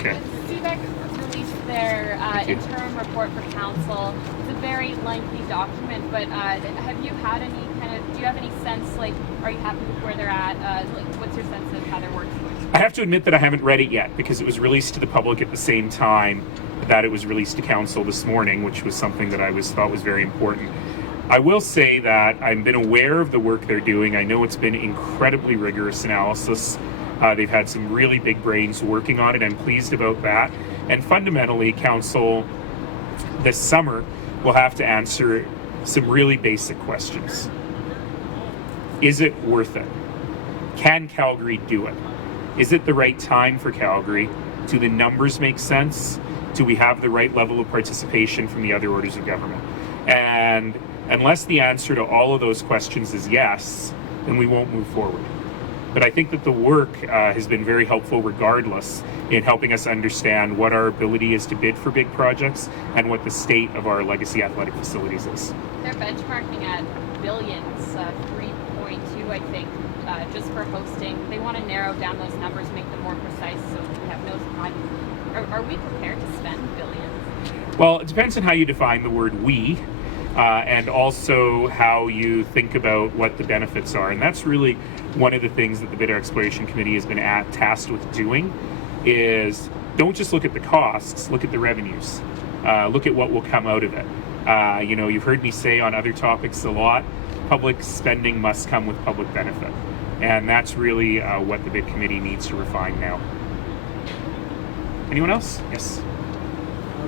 Okay. CBEC released their interim report for council. It's a very lengthy document, but have you had any do you have any sense, like, are you happy with where they're at? What's your sense of how their work's going? I have to admit that I haven't read it yet because it was released to the public at the same time that it was released to council this morning, which was something that I thought was very important. I will say that I've been aware of the work they're doing. I know it's been incredibly rigorous analysis. They've had some really big brains working on it. I'm pleased about that. And fundamentally, council this summer will have to answer some really basic questions. Is it worth it? Can Calgary do it? Is it the right time for Calgary? Do the numbers make sense? Do we have the right level of participation from the other orders of government? And unless the answer to all of those questions is yes, then we won't move forward. But I think that the work has been very helpful regardless in helping us understand what our ability is to bid for big projects and what the state of our legacy athletic facilities is. They're benchmarking at billions, 3.2, I think, just for hosting. They want to narrow down those numbers, make them more precise so we have no time. Are we prepared to spend billions? Well, it depends on how you define the word we. And also how you think about what the benefits are. And that's really one of the things that the Bid Exploration Committee has been tasked with doing is don't just look at the costs, look at the revenues. Look at what will come out of it. You've heard me say on other topics a lot, public spending must come with public benefit. And that's really what the Bid Committee needs to refine now. Anyone else? Yes.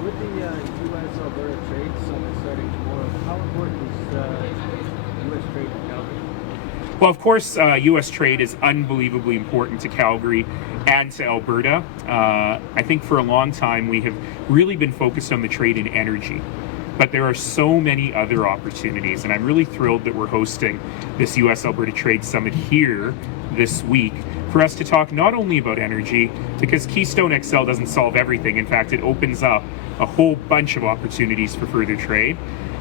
With the U.S. Alberta Trade Summit starting tomorrow, how important is U.S. trade to Calgary? Well, of course, U.S. trade is unbelievably important to Calgary and to Alberta. I think for a long time we have really been focused on the trade in energy. But there are so many other opportunities, and I'm really thrilled that we're hosting this U.S. Alberta Trade Summit here this week for us to talk not only about energy, because Keystone XL doesn't solve everything. In fact, it opens up a whole bunch of opportunities for further trade,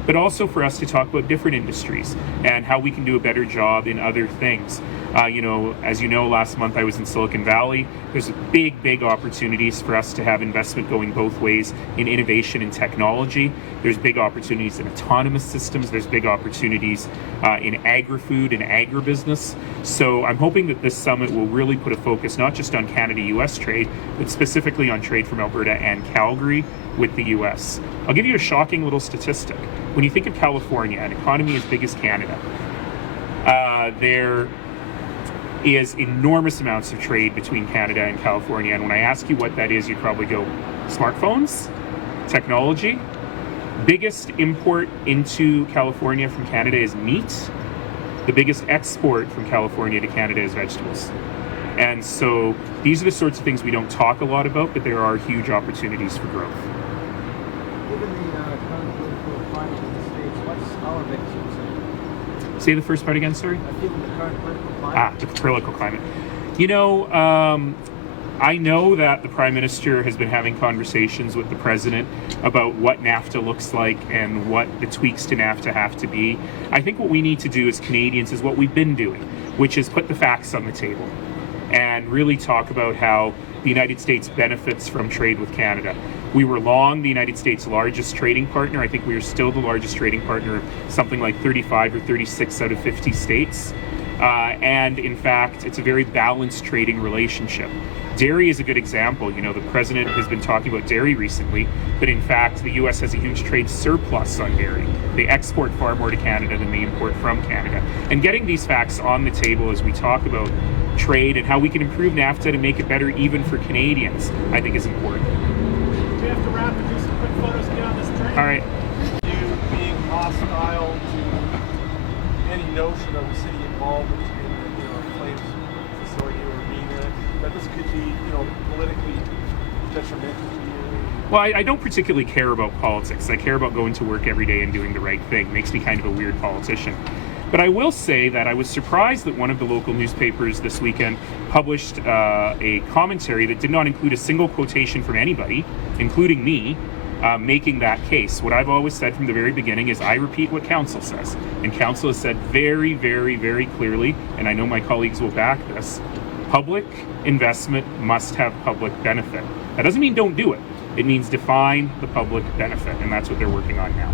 but also for us to talk about different industries and how we can do a better job in other things. As you know, last month I was in Silicon Valley. There's big opportunities for us to have investment going both ways in innovation and technology. There's big opportunities in autonomous systems. There's big opportunities in agri-food and agribusiness. So I'm hoping that this summit will really put a focus not just on Canada-US trade, but specifically on trade from Alberta and Calgary with the US. I'll give you a shocking little statistic. When you think of California, an economy as big as Canada, there is enormous amounts of trade between Canada and California. And when I ask you what that is, you'd probably go, smartphones, technology. Biggest import into California from Canada is meat. The biggest export from California to Canada is vegetables. And so these are the sorts of things we don't talk a lot about, but there are huge opportunities for growth. Given the current political climate in the States, what's our mix? Say the first part again, sorry? Given the current political climate? The political climate. I know that the Prime Minister has been having conversations with the President about what NAFTA looks like and what the tweaks to NAFTA have to be. I think what we need to do as Canadians is what we've been doing, which is put the facts on the table and really talk about how the United States benefits from trade with Canada. We were long the United States' largest trading partner. I think we are still the largest trading partner of something like 35 or 36 out of 50 states. And in fact, it's a very balanced trading relationship. Dairy is a good example. The president has been talking about dairy recently, but in fact, the U.S. has a huge trade surplus on dairy. They export far more to Canada than they import from Canada. And getting these facts on the table as we talk about trade and how we can improve NAFTA to make it better even for Canadians, I think is important. We have to wrap and do some quick photos, get on this train. All right. You being hostile to any notion of the city involvement in a claims facility or arena, that this could be, politically detrimental to you? Well, I don't particularly care about politics. I care about going to work every day and doing the right thing. It makes me kind of a weird politician. But I will say that I was surprised that one of the local newspapers this weekend published a commentary that did not include a single quotation from anybody, including me, making that case. What I've always said from the very beginning is I repeat what council says. And council has said very, very, very clearly, and I know my colleagues will back this, Public investment must have public benefit. That doesn't mean don't do it. It means define the public benefit, and that's what they're working on now.